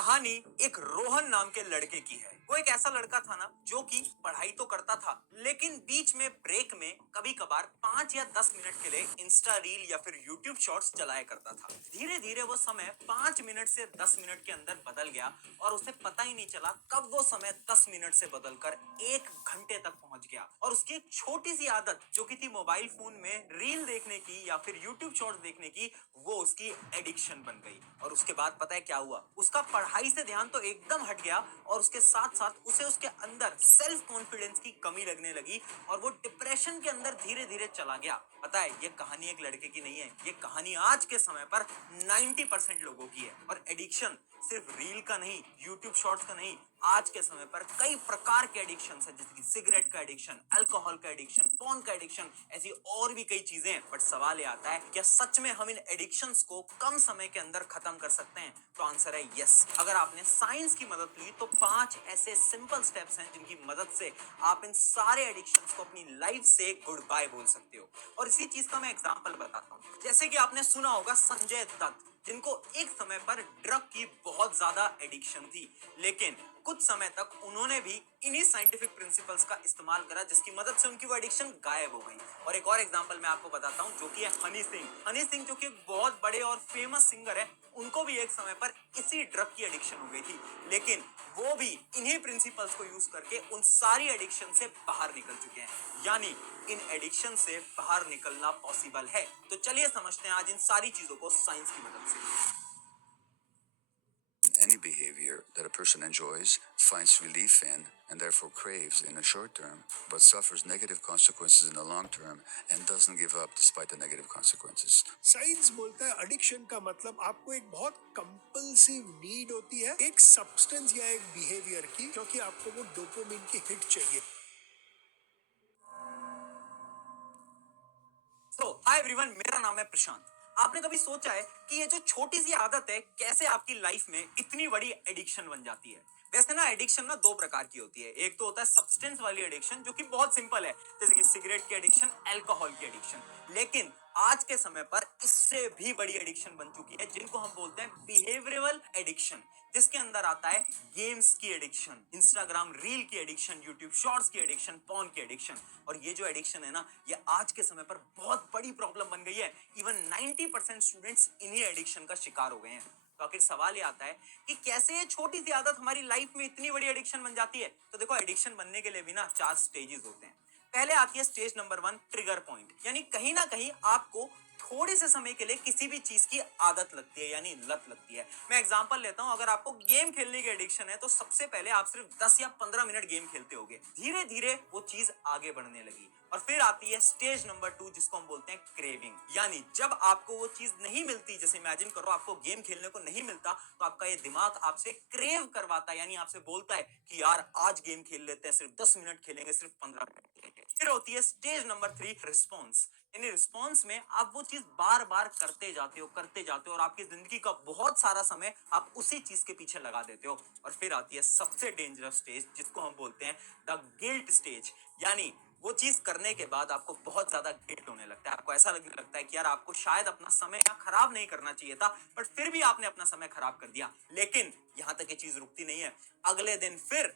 कहानी एक रोहन नाम के लड़के की है। वो एक ऐसा लड़का था ना जो कि पढ़ाई तो करता था, लेकिन बीच में ब्रेक में कभी कभार 5 या 10 मिनट के लिए इंस्टा रील या फिर यूट्यूब शॉर्ट्स चलाया करता था। धीरे धीरे वो समय 5 मिनट से 10 मिनट के अंदर बदल गया और उसे पता ही नहीं चला कब वो समय 10 मिनट से बदलकर 1 घंटे तक पहुंच गया। और उसकी एक छोटी सी आदत जो कि थी मोबाइल फोन में रील देखने की या फिर यूट्यूब शॉर्ट्स देखने की, वो उसकी एडिक्शन बन गई। और उसके बाद पता है क्या हुआ? उसका पढ़ाई से ध्यान तो एकदम हट गया और उसके साथ साथ उसे उसके अंदर सेल्फ कॉन्फिडेंस की कमी लगने लगी और वो डिप्रेशन के अंदर धीरे धीरे चला गया। पता है, ये कहानी एक लड़के की नहीं है, ये कहानी आज के समय पर 90% लोगों की है। और एडिक्शन सिर्फ रील का नहीं, यूट्यूब शॉर्ट्स का नहीं, आज के समय पर कई प्रकार के एडिक्शन है, जैसे कि सिगरेट का एडिक्शन, अल्कोहल का एडिक्शन, फोन का एडिक्शन, ऐसी और भी कई चीजें हैं। बट सवाल ये आता है, क्या सच में हम इन एडिक्शंस को कम समय के अंदर खत्म कर सकते हैं? तो आंसर है यस। अगर आपने साइंस की मदद ली तो 5 ऐसे सिंपल स्टेप्स हैं जिनकी मदद से आप इन सारे एडिक्शंस को अपनी लाइफ से गुड बाय बोल सकते हो। और इसी चीज का मैं एग्जांपल बताता हूँ। जैसे कि आपने सुना होगा संजय दत्त, जिनको एक समय पर ड्रग की बहुत ज्यादा एडिक्शन थी, लेकिन कुछ समय तक उन्होंने भी इन्हीं साइंटिफिक प्रिंसिपल्स का इस्तेमाल करा, जिसकी मदद से उनकी वो एडिक्शन गायब हो गई। और एक और एग्जांपल मैं आपको बताता हूं, जो कि है हनी सिंह। हनी सिंह जो कि एक बहुत बड़े और फेमस सिंगर है, उनको भी एक समय पर इसी ड्रग की एडिक्शन हो गई थी, लेकिन वो भी इन्हीं प्रिंसिपल्स को यूज करके उन सारी एडिक्शन से बाहर निकल चुके हैं। यानी इन एडिक्शन से बाहर निकलना पॉसिबल है। तो चलिए समझते हैं आज इन सारी चीजों को साइंस की मदद से। Any behavior that a person enjoys, finds relief in, and therefore craves in the short term, but suffers negative consequences in the long term and doesn't give up despite the negative consequences. Science बोलता है addiction का मतलब आपको एक बहुत compulsive need होती है एक सब्सटेंस या एक बिहेवियर की, क्योंकि आपको वो डोपामिन की हिट चाहिए। हाय एवरीवन, मेरा नाम है प्रशांत। आपने कभी सोचा है कि ये जो छोटी सी आदत है कैसे आपकी लाइफ में इतनी बड़ी एडिक्शन बन जाती है? वैसे ना एडिक्शन ना दो प्रकार की होती है। एक तो होता है सब्सटेंस वाली एडिक्शन, जो कि बहुत सिंपल है, जैसे कि सिगरेट की एडिक्शन, अल्कोहल की एडिक्शन। लेकिन आज के समय पर इससे भी बड़ी एडिक्शन बन चुकी है, जिनको हम बोलते हैं बिहेवियरल एडिक्शन, जिसके अंदर आता है गेम्स की एडिक्शन, इंस्टाग्राम रील की एडिक्शन, यूट्यूब शॉर्ट्स की एडिक्शन, पॉर्न की एडिक्शन। और ये जो एडिक्शन है ना, ये आज के समय पर बहुत बड़ी प्रॉब्लम बन गई है। इवन 90% स्टूडेंट्स इन्हीं एडिक्शन का शिकार हो गए हैं। तो आखिर सवाल ये आता है कि कैसे ये छोटी सी आदत हमारी लाइफ में इतनी बड़ी एडिक्शन बन जाती है? तो देखो, एडिक्शन बनने के लिए भी ना 4 स्टेजेस होते हैं। पहले आती है स्टेज नंबर 1, ट्रिगर पॉइंट, यानी कहीं ना कहीं आपको थोड़े से समय के लिए किसी भी चीज की आदत लगती है, यानी लत लगती है। मैं एग्जांपल लेता हूं, अगर आपको गेम खेलने की एडिक्शन है तो सबसे पहले आप सिर्फ 10 या 15 मिनट गेम खेलते होगे, धीरे धीरे वो चीज आगे बढ़ने लगी। और फिर आती है स्टेज नंबर 2, जिसको हम बोलते हैं क्रेविंग, यानी जब आपको वो चीज नहीं मिलती, जैसे इमेजिन करो आपको गेम खेलने को नहीं मिलता, तो आपका ये दिमाग आपसे क्रेव करवाता है, यानी आपसे बोलता है कि यार आज गेम खेल लेते हैं, सिर्फ 10 मिनट खेलेंगे, सिर्फ 15 मिनट खेलेंगे। फिर होती है स्टेज नंबर 3, रिस्पॉन्स, यानी रिस्पॉन्स में आप वो चीज बार बार करते जाते हो और आपकी जिंदगी का बहुत सारा समय आप उसी चीज के पीछे लगा देते हो। और फिर आती है सबसे डेंजरस स्टेज, जिसको हम बोलते हैं द गिल्ट स्टेज, यानी वो चीज करने के बाद आपको बहुत ज्यादा गिल्ट होने लगता है। आपको ऐसा लगने लगता है कि यार आपको शायद अपना समय खराब नहीं करना चाहिए था, बट फिर भी आपने अपना समय खराब कर दिया। लेकिन यहां तक ये चीज रुकती नहीं है, अगले दिन फिर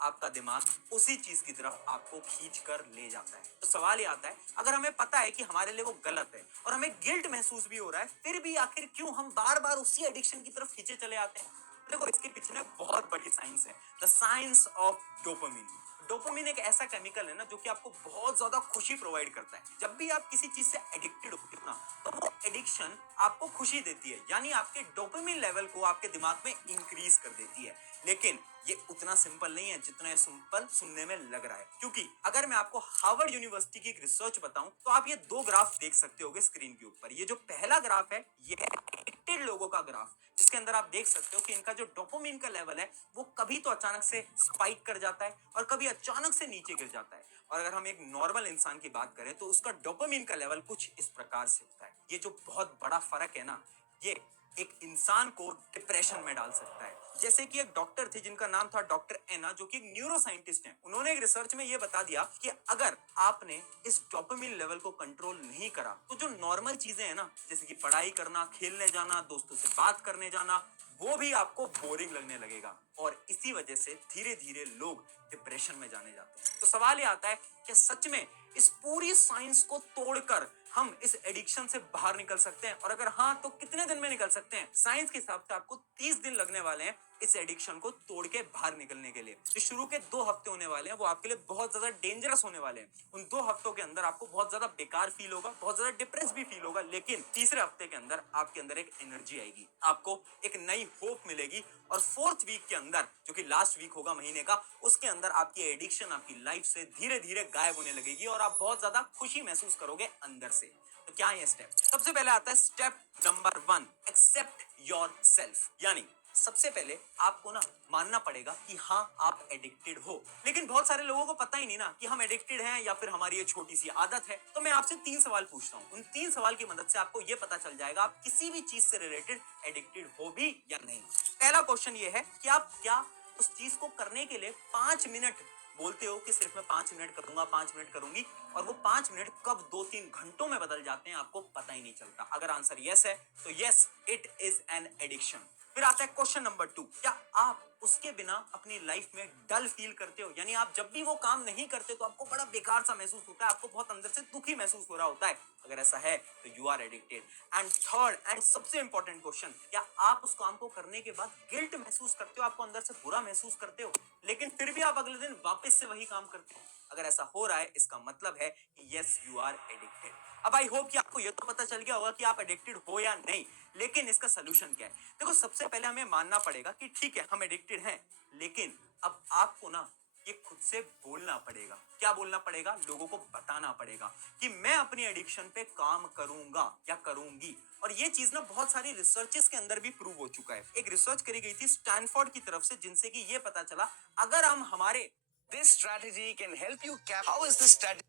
आपका दिमाग उसी चीज की तरफ आपको खींच कर ले जाता है। तो सवाल ये आता है, अगर हमें पता है कि हमारे लिए वो गलत है और हमें गिल्ट महसूस भी हो रहा है, फिर भी आखिर क्यों हम बार बार उसी एडिक्शन की तरफ खींचे चले आते हैं? देखो, इसके पीछे ना बहुत बड़ी साइंस है, the science of dopamine. Dopamine एक ऐसा केमिकल है ना, जो कि आपको बहुत ज्यादा खुशी प्रोवाइड करता है। जब भी आप किसी चीज से एडिक्टेड होते हो ना, तो वो एडिक्शन आपको खुशी देती है, यानी आपके डोपामिन लेवल को आपके दिमाग में इंक्रीज कर देती है। लेकिन ये उतना सिंपल नहीं है जितना ये सिंपल सुनने में लग रहा है, क्योंकि अगर मैं आपको हार्वर्ड यूनिवर्सिटी की एक रिसर्च बताऊं, तो आप ये 2 ग्राफ देख सकते होगे स्क्रीन के ऊपर। ये जो पहला ग्राफ है, ये है एडिक्टेड लोगों का ग्राफ, जिसके अंदर आप देख सकते हो कि इनका जो डोपामिन का लेवल है, वो कभी तो अचानक से स्पाइक कर जाता है और कभी अचानक से नीचे गिर जाता है। और अगर हम एक नॉर्मल इंसान की बात करें, तो उसका डोपामिन का लेवल कुछ इस प्रकार से होता है। ये जो बहुत बड़ा फर्क है ना, ये एक इंसान को डिप्रेशन में डाल सकता है। जैसे कि एक डॉक्टर थे जिनका नाम था डॉक्टर एना, जो कि एक न्यूरो साइंटिस्ट हैं। उन्होंने एक रिसर्च में ये बता दिया कि अगर आपने इस डोपामिन लेवल को कंट्रोल नहीं करा, तो जो नॉर्मल चीजें हैं ना, जैसे कि पढ़ाई करना, खेलने जाना, दोस्तों से बात करने जाना, वो भी आपको बोरिंग लगने लगेगा और इसी वजह से धीरे धीरे लोग डिप्रेशन में जाने जाते हैं। तो सवाल ये आता है कि सच में इस पूरी साइंस को तोड़कर हम इस एडिक्शन से बाहर निकल सकते हैं, और अगर हाँ तो कितने दिन में निकल सकते हैं? साइंस के हिसाब से आपको 30 दिन लगने वाले हैं इस एडिक्शन को तोड़ के बाहर निकलने के लिए। जो शुरू के 2 हफ्ते होने वाले हैं वो आपके लिए बहुत ज्यादा डेंजरस होने वाले हैं। उन 2 हफ्तों के अंदर आपको बहुत ज्यादा बेकार फील होगा, बहुत ज्यादा डिप्रेस भी फील होगा, लेकिन तीसरे हफ्ते के अंदर आपके अंदर एक एनर्जी आएगी, आपको एक नई होप मिलेगी, और 4th वीक के अंदर, जो कि लास्ट वीक होगा महीने का, उसके अंदर आपकी एडिक्शन आपकी लाइफ से धीरे धीरे गायब होने लगेगी और आप बहुत ज्यादा खुशी महसूस करोगे अंदर से। तो क्या है स्टेप? सबसे पहले आता है step number 1, accept yourself. यानी सबसे पहले आपको ना मानना पड़ेगा कि हाँ आप एडिक्टेड हो। लेकिन बहुत सारे लोगों को पता ही नहीं ना कि हम एडिक्टेड हैं या फिर हमारी ये छोटी सी आदत है। तो मैं आपसे 3 सवाल पूछता हूँ, उन 3 सवाल की मदद से आपको ये पता चल जाएगा आप किसी भी चीज से रिलेटेड एडिक्टेड हो भी या नहीं। पहला क्वेश्चन ये है कि आप क्या उस चीज को करने के लिए 5 मिनट बोलते हो कि सिर्फ मैं 5 मिनट करूंगा, 5 मिनट करूंगी, और वो 5 मिनट कब 2-3 घंटों में बदल जाते हैं आपको पता ही नहीं चलता। अगर आंसर यस है तो yes, it is an addiction. फिर आता है क्वेश्चन नंबर 2, क्या आप उसके बिना अपनी लाइफ में डल फील करते हो? यानी आप जब भी वो काम नहीं करते तो आपको बड़ा बेकार सा महसूस होता है, आपको बहुत अंदर से दुखी महसूस हो रहा होता है। अगर ऐसा है तो you are addicted. And third and सबसे इंपॉर्टेंट क्वेश्चन, क्या आप उस काम को करने के बाद गिल्ट महसूस करते हो, आपको अंदर से बुरा महसूस करते हो, लेकिन फिर भी आप अगले दिन वापस से वही काम करते हो? अगर ऐसा हो रहा है इसका मतलब है कि यस यू आर एडिक्टेड। अब आई होप कि आपको ये तो पता चल गया होगा कि आप एडिक्टेड हो या नहीं, लेकिन इसका सोल्यूशन क्या है? देखो, सबसे पहले हमें मानना पड़ेगा कि ठीक है हम एडिक्टेड हैं, लेकिन अब आपको ना ये खुद से बोलना पड़ेगा। क्या बोलना पड़ेगा? लोगों को बताना पड़ेगा कि मैं अपनी एडिक्शन पे काम करूंगा या करूंगी। और ये चीज ना बहुत सारी रिसर्चेस के अंदर भी प्रूव हो चुका है। एक रिसर्च करी गई थी स्टैनफोर्ड की तरफ से, जिनसे कि ये पता चला अगर हम हमारे This strategy can help you cap. How is this strategy?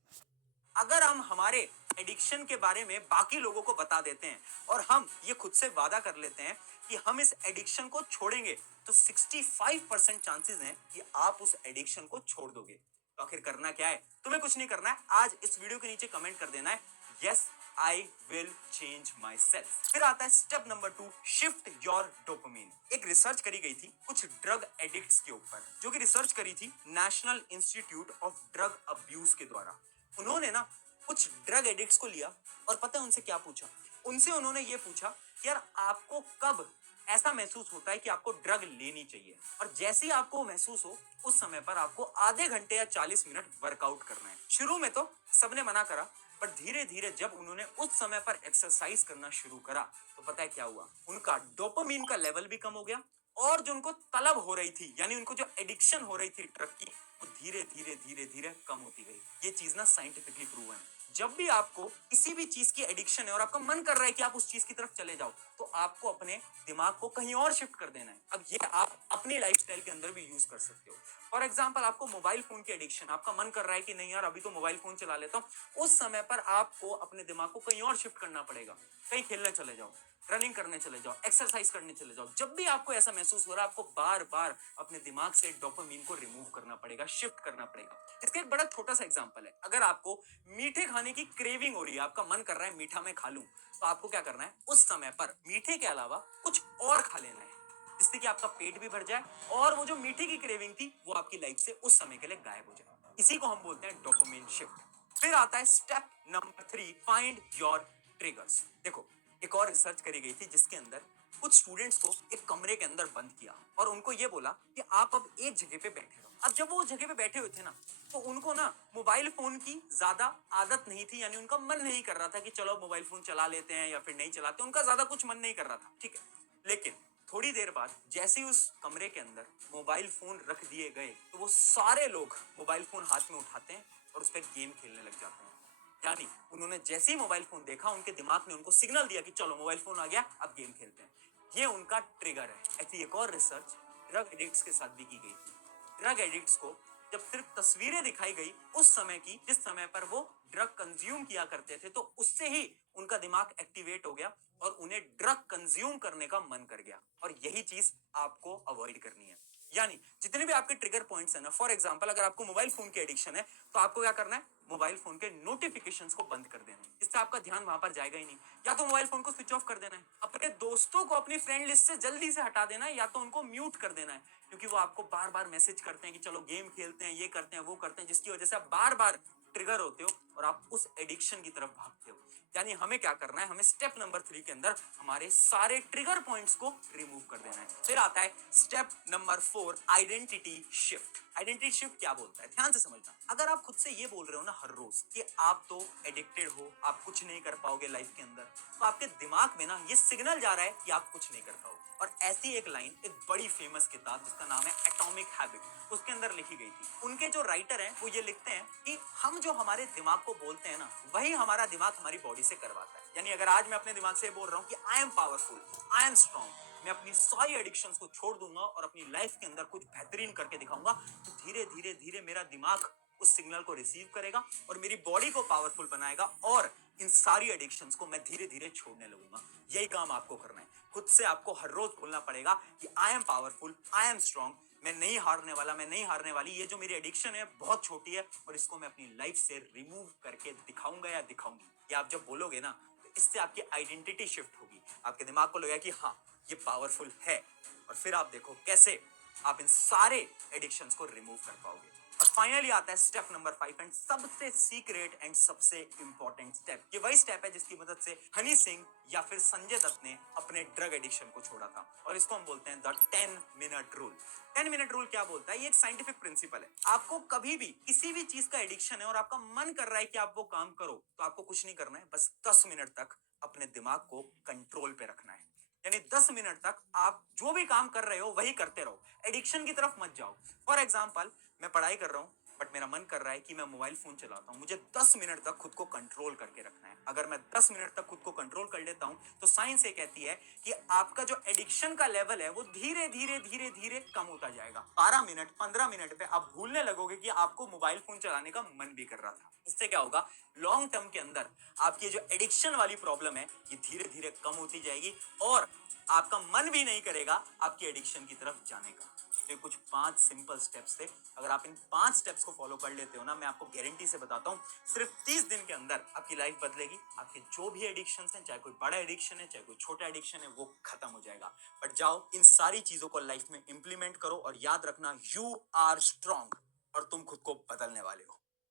अगर हम हमारे एडिक्शन के बारे में बाकी लोगों को बता देते हैं और हम ये खुद से वादा कर लेते हैं कि हम इस एडिक्शन को छोड़ेंगे, तो 65% चांसेस हैं कि आप उस एडिक्शन को छोड़ दोगे। तो आखिर करना क्या है? तुम्हें कुछ नहीं करना है, आज इस वीडियो के नीचे कमेंट कर देना है yes I will change my self. फिर आता है step number 2, shift your dopamine. एक रिसर्च करी गई थी कुछ ड्रग एडिक्ट्स के ऊपर, जो कि रिसर्च करी थी national institute of drug abuse के द्वारा। उन्होंने ना कुछ ड्रग एडिक्ट्स को लिया और पता है उनसे क्या पूछा? उनसे उन्होंने ये पूछा कि यार आपको कब ऐसा महसूस होता है कि आपको ड्रग लेनी चाहिए, और जैसे ही आपको महसूस हो उस समय पर आपको आधे घंटे या 40 मिनट वर्कआउट करना है। शुरू में तो सबने मना करा, पर धीरे धीरे जब उन्होंने उस समय पर एक्सरसाइज करना शुरू करा तो पता है क्या हुआ? उनका डोपामिन का लेवल भी कम हो गया, और जो उनको तलब हो रही थी, यानी उनको जो एडिक्शन हो रही थी ड्रग की, वो धीरे धीरे धीरे धीरे कम होती गई। ये चीज ना साइंटिफिकली प्रूव है। जब भी आपको किसी भी चीज की एडिक्शन है और आपका मन कर रहा है कि आप उस चीज की तरफ चले जाओ, तो आपको अपने दिमाग को कहीं और शिफ्ट कर देना है। अब ये आप अपनी लाइफस्टाइल के अंदर भी यूज कर सकते हो। फॉर एग्जाम्पल, आपको मोबाइल फोन की एडिक्शन, आपका मन कर रहा है कि नहीं यार अभी तो मोबाइल फोन चला लेता हूँ, उस समय पर आपको अपने दिमाग को कहीं और शिफ्ट करना पड़ेगा। कहीं खेलने चले जाओ, रनिंग करने चले जाओ, एक्सरसाइज करने चले जाओ। जब भी आपको ऐसा महसूस हो रहा है, आपको बार बार अपने दिमाग से डोपामिन को रिमूव करना पड़ेगा, शिफ्ट करना पड़ेगा। इसका एक बड़ा छोटा सा एग्जांपल है, अगर आपको मीठे खाने की क्रेविंग हो रही है, आपका मन कर रहा है मीठा मैं खा लूं, तो आपको क्या करना है? उस समय पर मीठे के अलावा कुछ और खा लेना है, जिससे कि आपका पेट भी भर जाए और वो जो मीठे की क्रेविंग थी वो आपकी लाइफ से उस समय के लिए गायब हो जाए। इसी को हम बोलते हैं डोपामिन शिफ्ट। फिर आता है step number 3, find your triggers. देखो, एक और रिसर्च करी गई थी जिसके अंदर कुछ स्टूडेंट्स को एक कमरे के अंदर बंद किया और उनको ये बोला कि आप अब एक जगह पे बैठे रहो। अब जब वो जगह पे बैठे हुए थे ना, तो उनको ना मोबाइल फोन की ज्यादा आदत नहीं थी, यानी उनका मन नहीं कर रहा था कि चलो मोबाइल फोन चला लेते हैं या फिर नहीं चलाते, उनका ज्यादा कुछ मन नहीं कर रहा था, ठीक है। लेकिन थोड़ी देर बाद जैसे ही उस कमरे के अंदर मोबाइल फोन रख दिए गए, तो वो सारे लोग मोबाइल फोन हाथ में उठाते हैं और उस पर गेम खेलने लग जाते हैं। यानी उन्होंने जैसे ही मोबाइल फोन देखा, उनके दिमाग ने उनको सिग्नल दिया कि चलो मोबाइल फोन आ गया, अब गेम खेलते हैं। ये उनका ट्रिगर है। ऐसी एक और रिसर्च ड्रग एडिक्ट्स के साथ भी की गई थी। ड्रग एडिक्ट्स को जब सिर्फ तस्वीरें दिखाई गई उस समय की, जिस समय पर वो ड्रग कंज्यूम किया करते थे, तो उससे ही उनका दिमाग एक्टिवेट हो गया और उन्हें ड्रग कंज्यूम करने का मन कर गया। और यही चीज आपको अवॉइड करनी है। यानी जितने भी आपके ट्रिगर पॉइंट्स हैं ना, फॉर एग्जांपल अगर आपको मोबाइल फोन की एडिक्शन है तो आपको क्या करना है, मोबाइल फोन के नोटिफिकेशंस को बंद कर देना है। इससे आपका ध्यान वहां पर जाएगा ही नहीं। या तो मोबाइल फोन को स्विच ऑफ कर देना है, अपने दोस्तों को अपनी फ्रेंड लिस्ट से जल्दी से हटा देना है, या तो उनको म्यूट कर देना है, क्योंकि वो आपको बार बार मैसेज करते हैं कि चलो गेम खेलते हैं, ये करते हैं, वो करते हैं, जिसकी वजह से आप बार बार ट्रिगर होते हो और आप उस एडिक्शन की तरफ भागते हो। यानी हमें क्या करना है, हमें स्टेप नंबर 3 के अंदर हमारे सारे ट्रिगर पॉइंट्स को रिमूव कर देना है। फिर आता है step number 4, identity shift. Identity shift क्या बोलता है, ध्यान से समझना। अगर आप खुद से ये बोल रहे हो ना हर रोज कि आप तो एडिक्टेड हो, आप कुछ नहीं कर पाओगे लाइफ के अंदर, तो आपके दिमाग में ना ये सिग्नल जा रहा है कि आप कुछ नहीं कर पाओगे। और ऐसी एक लाइन एक बड़ी फेमस किताब जिसका नाम है एटॉमिक हैबिट, उसके अंदर लिखी गई थी। उनके जो राइटर हैं वो ये लिखते हैं कि हम जो हमारे दिमाग को बोलते हैं ना, वही हमारा दिमाग हमारी बॉडी से करवाता है। यानी अगर आज मैं अपने दिमाग से बोल रहा हूँ कि I am powerful, I am strong, मैं अपनी सारी एडिक्शंस को छोड़ दूंगा और अपनी लाइफ के अंदर कुछ बेहतरीन करके दिखाऊंगा, तो धीरे धीरे धीरे मेरा दिमाग उस सिग्नल को रिसीव करेगा और मेरी बॉडी को पावरफुल बनाएगा और इन सारी एडिक्शंस को मैं धीरे धीरे छोड़ने लगूंगा। यही काम आपको करना है। खुद से आपको हर रोज बोलना पड़ेगा कि I am powerful, I am strong, मैं नहीं हारने वाला, मैं नहीं हारने वाली। ये जो मेरी एडिक्शन है बहुत छोटी है और इसको मैं अपनी लाइफ से रिमूव करके दिखाऊंगा या दिखाऊंगी। ये आप जब बोलोगे ना, तो इससे आपकी आइडेंटिटी शिफ्ट होगी। आपके दिमाग को लगेगा कि हाँ ये पावरफुल है, और फिर आप देखो कैसे आप इन सारे एडिक्शंस को रिमूव कर पाओगे। और फाइनली आता है स्टेप नंबर 5 एंड सबसे सीक्रेट एंड सबसे इंपॉर्टेंट स्टेप। ये वही स्टेप है जिसकी मदद से हनी सिंह या फिर संजय दत्त ने अपने ड्रग एडिक्शन को छोड़ा था, और इसको हम बोलते हैं the 10 minute rule. 10 minute rule क्या बोलता है, ये एक साइंटिफिक प्रिंसिपल है। आपको कभी भी किसी भी चीज का एडिक्शन है और आपका मन कर रहा है कि आप वो काम करो, तो आपको कुछ नहीं करना है, बस 10 मिनट तक अपने दिमाग को कंट्रोल पे रखना है। यानी 10 मिनट तक आप जो भी काम कर रहे हो वही करते रहो, एडिक्शन की तरफ मत जाओ। फॉर एग्जाम्पल, मैं पढ़ाई कर रहा हूँ बट मेरा मन कर रहा है कि मैं मोबाइल फोन चलाता हूँ, मुझे 10 मिनट तक खुद को कंट्रोल करके रखना है। अगर मैं 10 मिनट तक खुद को कंट्रोल कर लेता हूँ तो साइंस ये कहती है कि आपका जो एडिक्शन का लेवल है वो धीरे धीरे धीरे धीरे कम होता जाएगा। 12 मिनट 15 मिनट पे आप भूलने लगोगे कि आपको मोबाइल फोन चलाने का मन भी कर रहा था। इससे क्या होगा, लॉन्ग टर्म के अंदर आपकी जो एडिक्शन वाली प्रॉब्लम है ये धीरे धीरे कम होती जाएगी और आपका मन भी नहीं करेगा आपकी एडिक्शन की तरफ जाने का। तो कुछ 5 सिंपल स्टेप्स थे। अगर आप इन 5 स्टेप्स को फॉलो कर लेते हो ना, मैं आपको गारंटी से बताता हूँ सिर्फ 30 दिन के अंदर आपकी लाइफ बदलेगी। आपके जो भी एडिक्शंस हैं, चाहे कोई बड़ा एडिक्शन है चाहे कोई छोटा एडिक्शन है, वो खत्म हो जाएगा। बट जाओ इन सारी चीजों को लाइफ में इंप्लीमेंट करो और याद रखना, यू आर स्ट्रॉन्ग और तुम खुद को बदलने वाले हो।